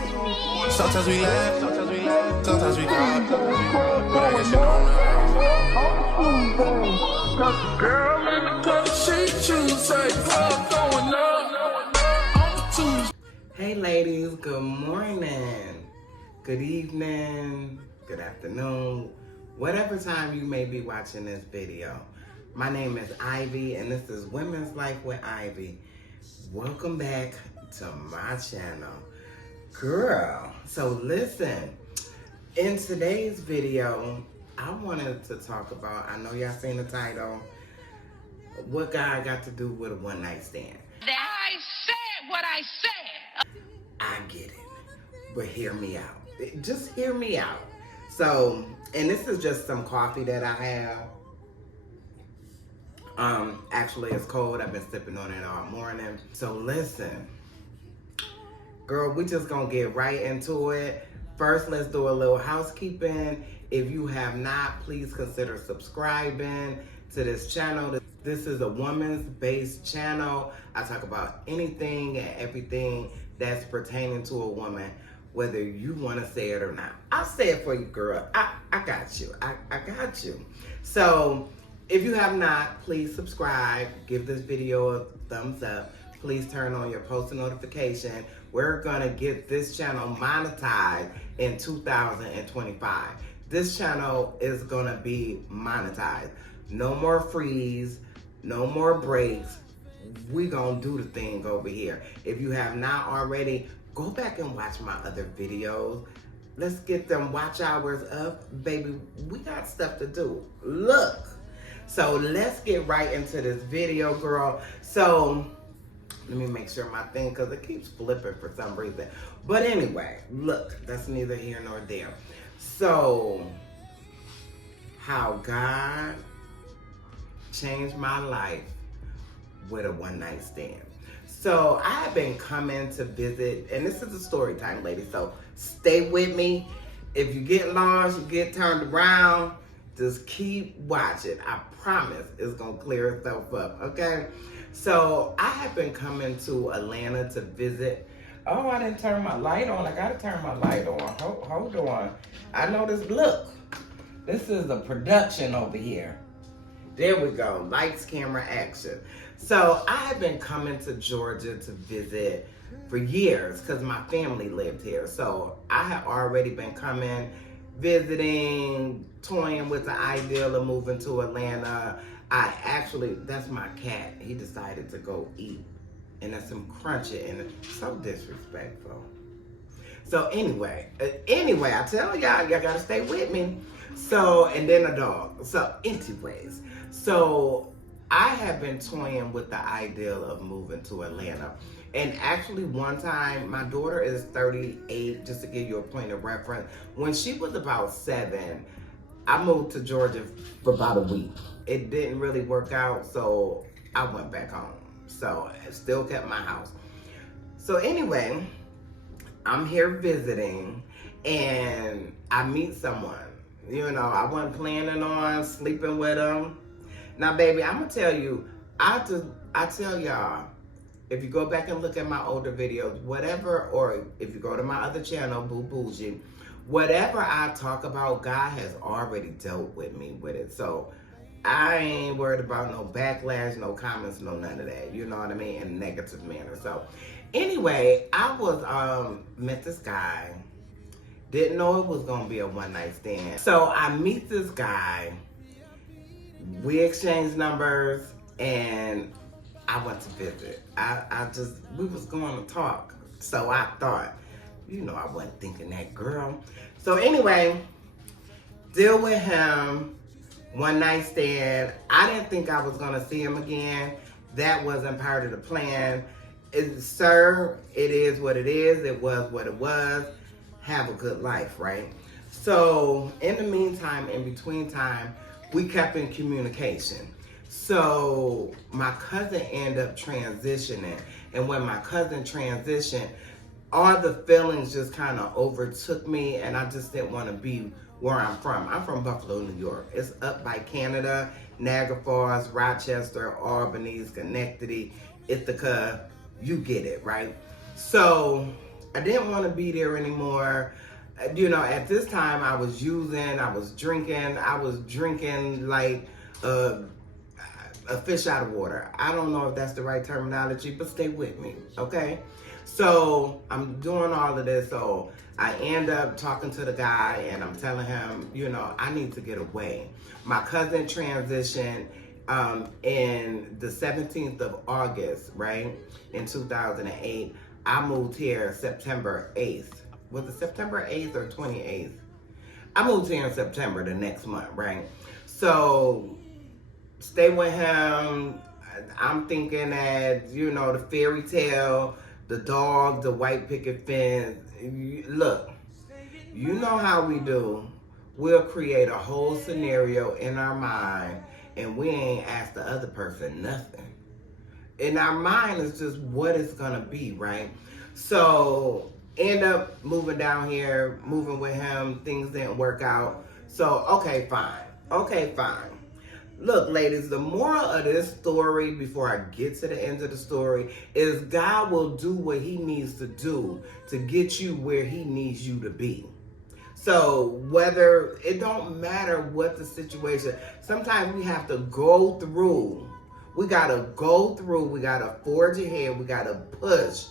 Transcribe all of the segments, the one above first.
Sometimes we laugh, sometimes we cry, but I guess you know now. Girl in the cut, she choose, say, club going up. Hey ladies, good morning, good evening, good afternoon, whatever time you may be watching this video. My name is Ivy and this is Women's Life with Ivy. Welcome back to my channel. Girl, so listen, in today's video, I wanted to talk about, I know y'all seen the title, what God got to do with a one-night stand. I said what I said. I get it, but hear me out. Just hear me out. So, and this is just some coffee that I have. Actually it's cold. I've been sipping on it all morning. So listen, girl, we just gonna get right into it. First, let's do a little housekeeping. If you have not, please consider subscribing to this channel. This is a woman's based channel. I talk about anything and everything that's pertaining to a woman, whether you want to say it or not. I'll say it for you, girl. I got you. I got you. So if you have not, please subscribe. Give this video a thumbs up. Please turn on your post notification. We're gonna get this channel monetized in 2025. This channel is gonna be monetized. No more freeze, no more breaks. We gonna do the thing over here. If you have not already, go back and watch my other videos. Let's get them watch hours up. Baby, we got stuff to do. Look. So let's get right into this video, girl. So let me make sure my thing, because it keeps flipping for some reason. But anyway, look, that's neither here nor there. So, how God changed my life with a one-night stand. So, I have been coming to visit, and this is a story time, ladies, so stay with me. If you get lost, you get turned around, just keep watching. I promise it's going to clear itself up, okay? So I have been coming to Atlanta to visit. Oh, I didn't turn my light on. I gotta turn my light on. Hold on. I know this. Look, this is a production over here. There we go. Lights, camera, action. So I have been coming to Georgia to visit for years because my family lived here. So I had already been coming, visiting, toying with the idea of moving to Atlanta. That's my cat. He decided to go eat. And there's some crunching and it's so disrespectful. So anyway, I tell y'all gotta stay with me. So, and then a dog. So anyways, so I have been toying with the idea of moving to Atlanta. And actually one time, my daughter is 38, just to give you a point of reference. When she was about 7, I moved to Georgia for about a week. It didn't really work out, so I went back home. So I still kept my house. So anyway, I'm here visiting and I meet someone. You know, I wasn't planning on sleeping with them. Now, baby, I'm gonna tell you, I tell y'all, if you go back and look at my older videos, whatever, or if you go to my other channel, Boo Bougie, whatever I talk about, God has already dealt with me with it. So I ain't worried about no backlash, no comments, no none of that. You know what I mean? In a negative manner. So anyway, I was met this guy. Didn't know it was gonna be a one-night stand. So I meet this guy. We exchanged numbers and I went to visit. We was going to talk. So I thought, you know, I wasn't thinking that, girl. So anyway, deal with him, one night stand. I didn't think I was gonna see him again. That wasn't part of the plan. Sir, it is what it is. It was what it was. Have a good life, right? So in the meantime, in between time, we kept in communication. So my cousin ended up transitioning. And when my cousin transitioned, all the feelings just kind of overtook me and I just didn't want to be where I'm from. I'm from Buffalo, New York. It's up by Canada, Niagara Falls, Rochester, Albany, Schenectady, Ithaca. You get it, right? So I didn't want to be there anymore. You know, at this time I was drinking like a fish out of water. I don't know if that's the right terminology, but stay with me, okay? So I'm doing all of this. So I end up talking to the guy and I'm telling him, you know, I need to get away. My cousin transitioned in the 17th of August, right? In 2008. I moved here September 8th. Was it September 8th or 28th? I moved here in September the next month, right? So stay with him. I'm thinking that, you know, the fairy tale, the dog, the white picket fence. Look, you know how we do. We'll create a whole scenario in our mind and we ain't asked the other person nothing. In our mind, it's just what it's gonna be, right? So end up moving down here, moving with him. Things didn't work out. So okay, fine. Look, ladies, the moral of this story, before I get to the end of the story, is God will do what he needs to do to get you where he needs you to be. So whether, it don't matter what the situation, sometimes we have to go through. We got to go through. We got to forge ahead. We got to push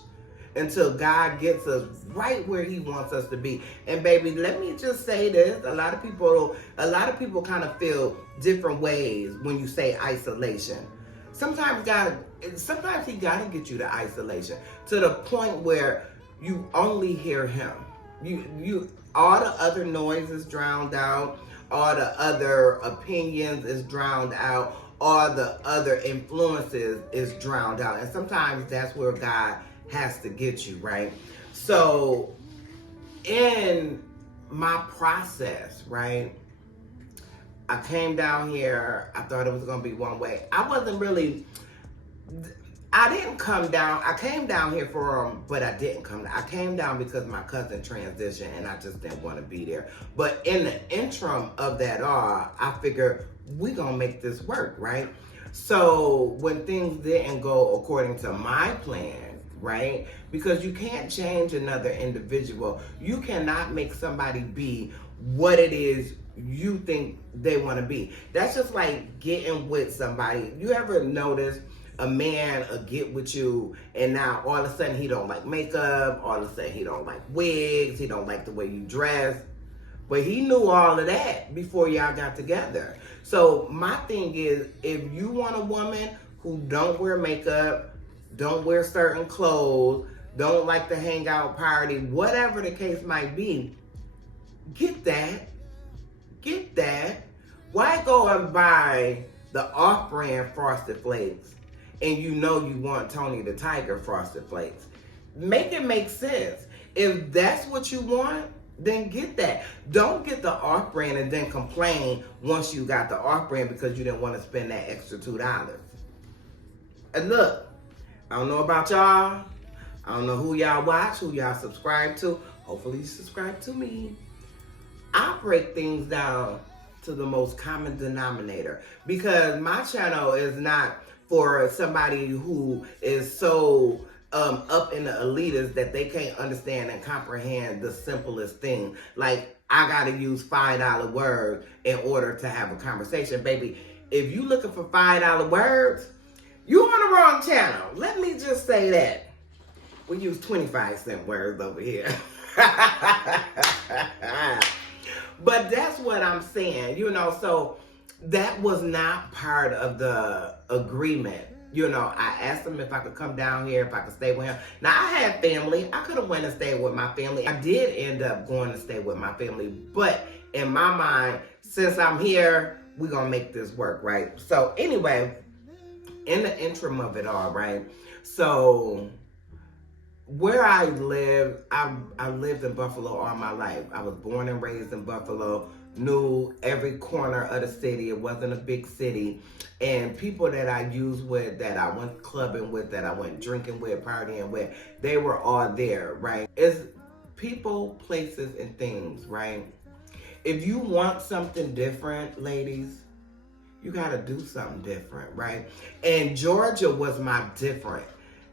until God gets us right where he wants us to be. And baby, let me just say this. A lot of people kind of feel different ways when you say isolation. Sometimes he got to get you to isolation to the point where you only hear him. You all the other noise is drowned out. All the other opinions is drowned out. All the other influences is drowned out. And sometimes that's where God has to get you, right? So in my process, right, I came down here. I thought it was going to be one way. I didn't come down. I came down here for him, but I didn't come down. I came down because my cousin transitioned and I just didn't want to be there. But in the interim of that all, I figured we going to make this work, right? So when things didn't go according to my plan, right? Because you can't change another individual. You cannot make somebody be what it is you think they want to be. That's just like getting with somebody. You ever notice a man will get with you and now all of a sudden he don't like makeup, all of a sudden he don't like wigs, he don't like the way you dress. But he knew all of that before y'all got together. So my thing is, if you want a woman who don't wear makeup, don't wear certain clothes, don't like to hang out party, whatever the case might be, get that. Why go and buy the off-brand Frosted Flakes and you know you want Tony the Tiger Frosted Flakes? Make it make sense. If that's what you want, then get that. Don't get the off-brand and then complain once you got the off-brand because you didn't want to spend that extra $2. And look, I don't know about y'all. I don't know who y'all watch, who y'all subscribe to. Hopefully you subscribe to me. I break things down to the most common denominator because my channel is not for somebody who is so up in the elitists that they can't understand and comprehend the simplest thing. Like, I gotta use $5 words in order to have a conversation. Baby, if you looking for $5 words, you on the wrong channel. Let me just say that. We use 25-cent words over here. But that's what I'm saying, you know, so that was not part of the agreement. You know, I asked him if I could come down here, if I could stay with him. Now, I had family. I could have went and stayed with my family. I did end up going to stay with my family. But in my mind, since I'm here, we're going to make this work, right? So anyway, in the interim of it all, right? So where I live, I lived in Buffalo all my life. I was born and raised in Buffalo, knew every corner of the city. It wasn't a big city. And people that I used with, that I went clubbing with, that I went drinking with, partying with, they were all there, right? It's people, places, and things, right? If you want something different, ladies, you got to do something different, right? And Georgia was my different.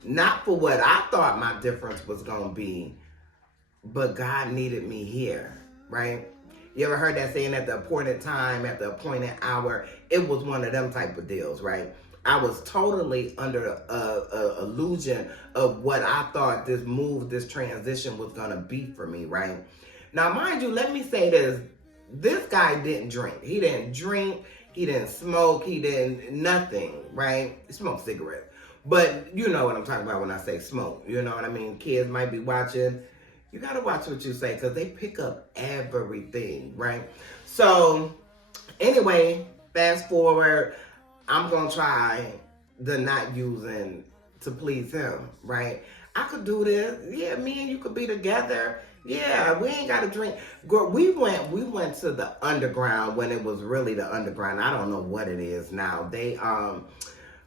Not for what I thought my difference was going to be, but God needed me here, right? You ever heard that saying, at the appointed time, at the appointed hour? It was one of them type of deals, right? I was totally under a illusion of what I thought this move, this transition was going to be for me, right? Now, mind you, let me say this. This guy didn't drink. He didn't drink. He didn't smoke. He didn't nothing, right? He smoked cigarettes. But you know what I'm talking about when I say smoke. You know what I mean? Kids might be watching. You got to watch what you say because they pick up everything, right? So, anyway, fast forward. I'm going to try the not using to please him, right? I could do this. Yeah, me and you could be together. Yeah, we ain't got to drink. Girl, we went to the underground when it was really the underground. I don't know what it is now. They,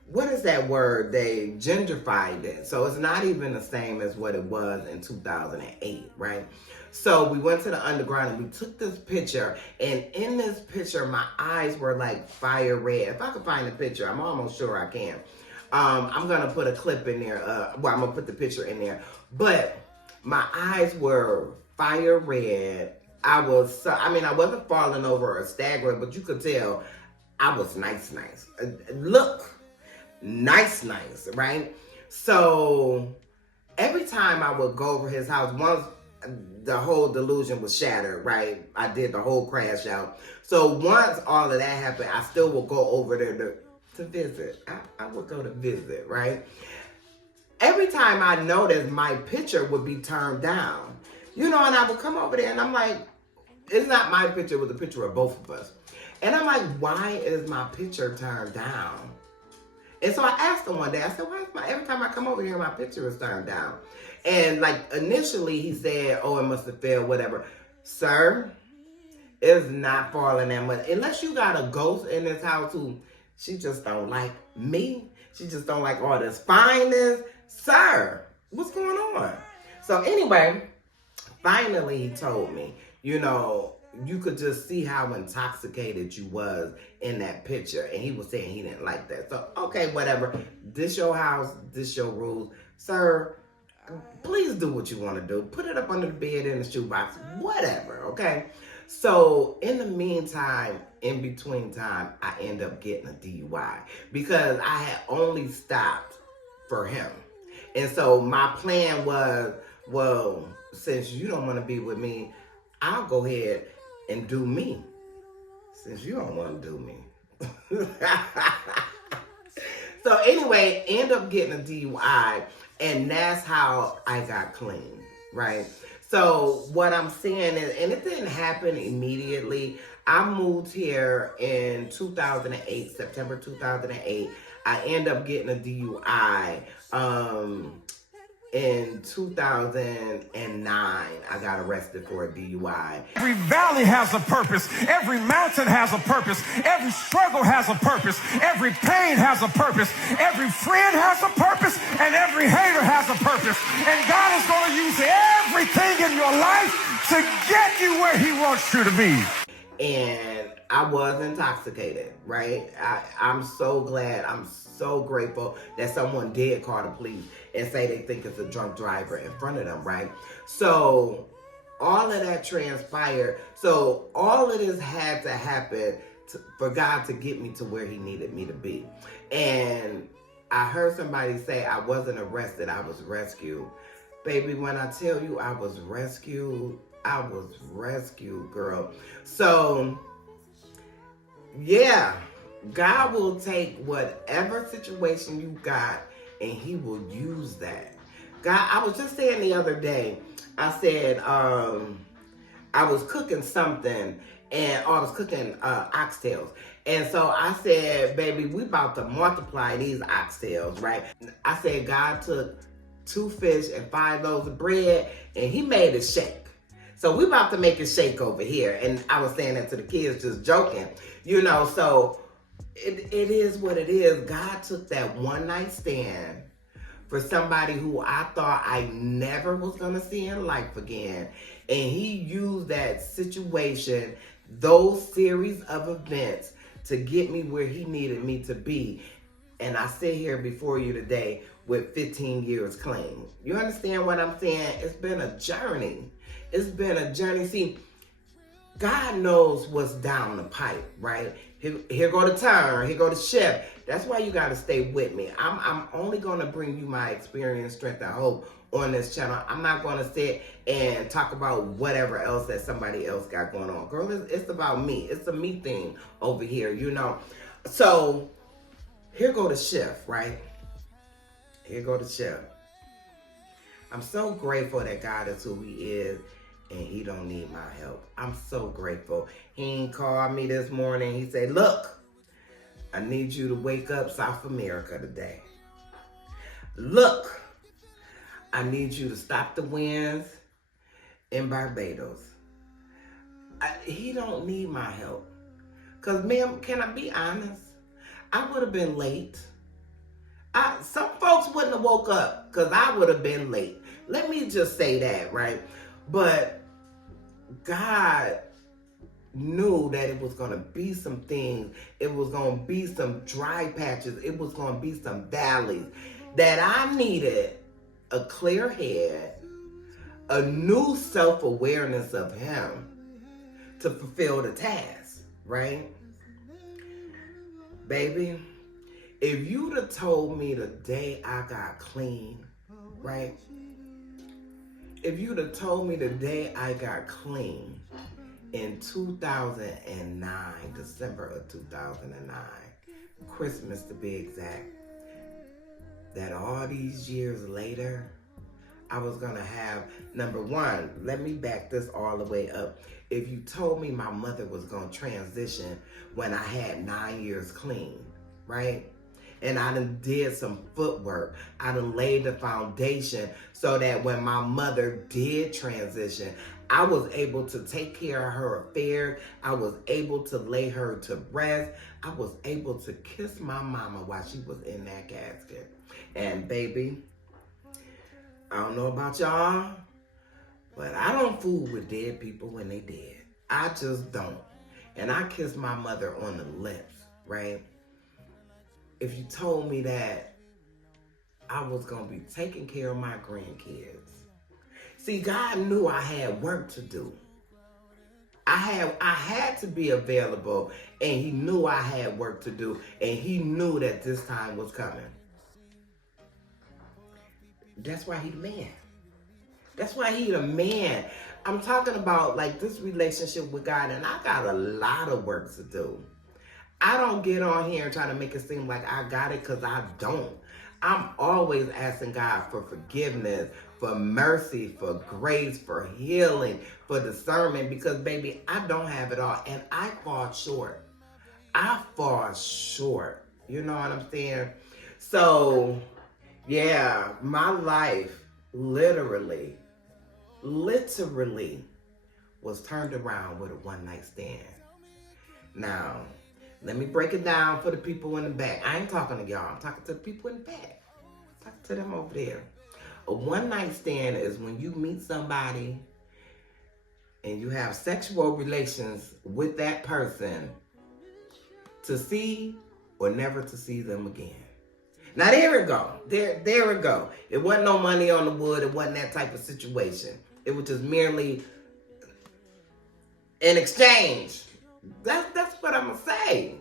what is that word? They gentrified it. So it's not even the same as what it was in 2008, right? So we went to the underground and we took this picture. And in this picture, my eyes were like fire red. If I could find a picture, I'm almost sure I can. I'm going to put a clip in there. Well, I'm going to put the picture in there. But my eyes were fire red. I wasn't falling over or staggering, but you could tell I was nice. Look, nice, right? So every time I would go over his house, once the whole delusion was shattered, right? I did the whole crash out. So once all of that happened, I still would go over there to visit. I would go to visit, right? Every time I noticed, my picture would be turned down. You know, and I would come over there and I'm like, it's not my picture, it was a picture of both of us. And I'm like, why is my picture turned down? And so I asked him one day, I said, why is every time I come over here, my picture is turned down? And like initially he said, oh, it must have failed, whatever. Sir, it's not falling that much. Unless you got a ghost in this house who, she just don't like me. She just don't like all this fineness. Sir, what's going on? So anyway, finally he told me, you know, you could just see how intoxicated you was in that picture. And he was saying he didn't like that. So, okay, whatever. This your house. This your rules. Sir, please do what you want to do. Put it up under the bed, in the shoebox, whatever, okay? So, in the meantime, in between time, I end up getting a DUI because I had only stopped for him. And so my plan was, well, since you don't want to be with me, I'll go ahead and do me, since you don't want to do me. So anyway, end up getting a DUI, and that's how I got clean, right? So what I'm saying is, and it didn't happen immediately. I moved here in 2008, September 2008. I end up getting a DUI. In 2009, I got arrested for a DUI. Every valley has a purpose. Every mountain has a purpose. Every struggle has a purpose. Every pain has a purpose. Every friend has a purpose. And every hater has a purpose. And God is going to use everything in your life to get you where he wants you to be. And I was intoxicated, right? I'm so glad, I'm so grateful that someone did call the police and say they think it's a drunk driver in front of them, right? So all of that transpired. So all of this had to happen for God to get me to where he needed me to be. And I heard somebody say I wasn't arrested, I was rescued. Baby, when I tell you I was rescued, girl. So, yeah, God will take whatever situation you got and he will use that. God, I was just saying the other day, I said, I was cooking something and I was cooking oxtails. And so I said, baby, we about to multiply these oxtails, right? I said, God took 2 fish and 5 loaves of bread and he made a shake. So we about to make a shake over here. And I was saying that to the kids, just joking, you know, so it is what it is. God took that one night stand for somebody who I thought I never was going to see in life again. And he used that situation, those series of events to get me where he needed me to be. And I sit here before you today with 15 years clean. You understand what I'm saying? It's been a journey. It's been a journey. See, God knows what's down the pipe, right? Here go the turn, here go the shift. That's why you got to stay with me. I'm only going to bring you my experience, strength, and hope on this channel. I'm not going to sit and talk about whatever else that somebody else got going on. Girl, it's about me. It's a me thing over here, you know. So here go the shift, right? Here go the shift. I'm so grateful that God is who he is and he don't need my help. I'm so grateful. He ain't called me this morning. He said, look, I need you to wake up South America today. Look, I need you to stop the winds in Barbados. He don't need my help. Because, ma'am, can I be honest? I would have been late. Some folks wouldn't have woke up because I would have been late. Let me just say that, right? But God knew that it was going to be some things. It was going to be some dry patches. It was going to be some valleys that I needed a clear head, a new self-awareness of him to fulfill the task, right? Baby, if you'd have told me the day I got clean, right? If you'd have told me the day I got clean in 2009, December of 2009, Christmas to be exact, that all these years later, I was gonna have, number one, let me back this all the way up. If you told me my mother was gonna transition when I had 9 years clean, right? And I done did some footwork. I done laid the foundation so that when my mother did transition, I was able to take care of her affairs. I was able to lay her to rest. I was able to kiss my mama while she was in that casket. And baby, I don't know about y'all, but I don't fool with dead people when they dead. I just don't. And I kissed my mother on the lips, right? If you told me that I was going to be taking care of my grandkids. See, God knew I had work to do. I had to be available, and he knew I had work to do, and he knew that this time was coming. That's why he the man. That's why he the man. I'm talking about like this relationship with God, and I got a lot of work to do. I don't get on here and try to make it seem like I got it, because I don't. I'm always asking God for forgiveness, for mercy, for grace, for healing, for discernment, because baby, I don't have it all, and I fall short. I fall short. You know what I'm saying? So, yeah, my life literally was turned around with a one-night stand. Now, let me break it down for the people in the back. I ain't talking to y'all. I'm talking to the people in the back. I'm talking to them over there. A one-night stand is when you meet somebody and you have sexual relations with that person to see or never to see them again. Now, there we go. There we go. It wasn't no money on the wood. It wasn't that type of situation. It was just merely an exchange. That's what I'm gonna say.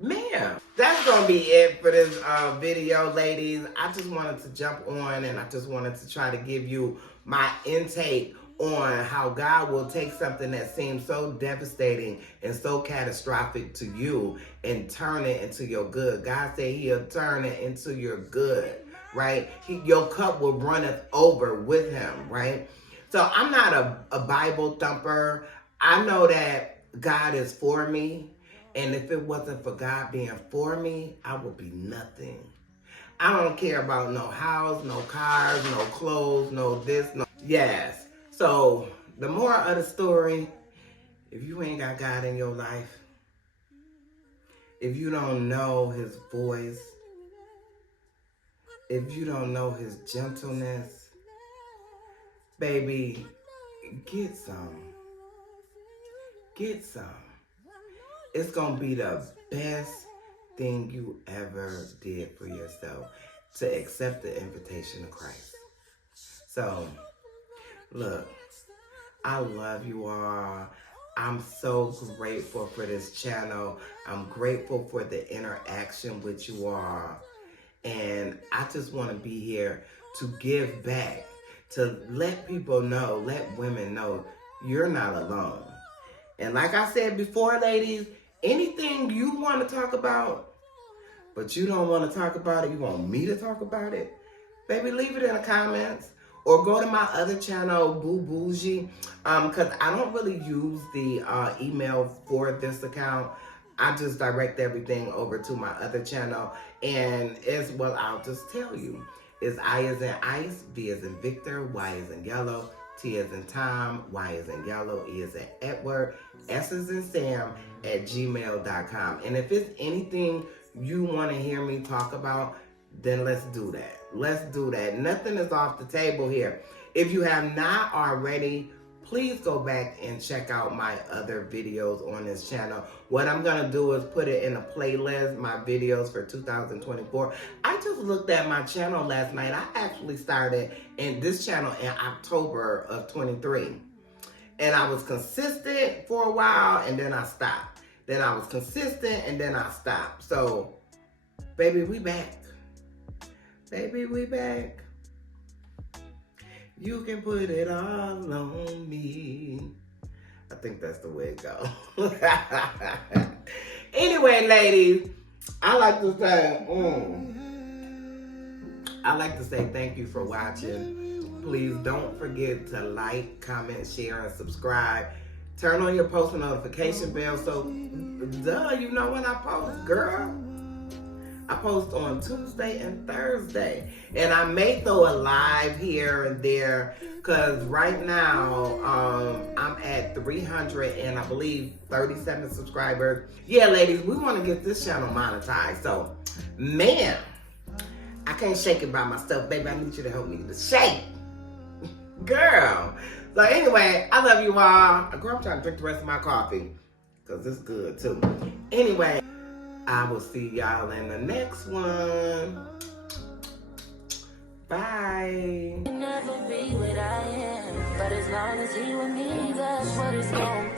Man, that's gonna be it for this video, ladies. I just wanted to jump on and I just wanted to try to give you my intake on how God will take something that seems so devastating and so catastrophic to you and turn it into your good. God said he'll turn it into your good, right? Your cup will runneth over with him, right? So I'm not a Bible thumper. I know that God is for me, and if it wasn't for God being for me, I would be nothing. I don't care about no house, no cars, no clothes, no this, no... Yes. So, the moral of the story, if you ain't got God in your life, if you don't know his voice, if you don't know his gentleness, baby, get some. Get some. It's going to be the best thing you ever did for yourself. to accept the invitation of Christ. So, look, I love you all. I'm so grateful for this channel. I'm grateful for the interaction with you all. And I just want to be here to give back, to let people know, let women know you're not alone. And like I said before, ladies, anything you want to talk about, but you don't want to talk about it, you want me to talk about it, baby, leave it in the comments. Or go to my other channel, Boo Bougie, because I don't really use the email for this account. I just direct everything over to my other channel. And as well, I'll just tell you, it's I as in ice, V as in Victor, Y as in yellow, T as in Tom, Y as in yellow, E as in Edward, S as in Sam at gmail.com. And if it's anything you want to hear me talk about, then let's do that. Let's do that. Nothing is off the table here. If you have not already, please go back and check out my other videos on this channel. What I'm going to do is put it in a playlist, my videos for 2024. I just looked at my channel last night. I actually started in this channel in October of 23. And I was consistent for a while, and then I stopped. Then I was consistent, and then I stopped. So, baby, we back. Baby, we back. You can put it all on me. I think that's the way it goes. Anyway, ladies, I like to say thank you for watching. Please don't forget to like, comment, share, and subscribe. Turn on your post notification bell so, you know when I post, girl. I post on Tuesday and Thursday. And I may throw a live here and there because right now I'm at 300 and I believe 37 subscribers. Yeah, ladies, we want to get this channel monetized. So, man, I can't shake it by myself. Baby, I need you to help me to shake. Girl. So anyway, I love you all. Girl, I'm trying to drink the rest of my coffee because it's good too. Anyway, I will see y'all in the next one. Bye. Never be what I am, but as long as you and me, that's what it's gonna be.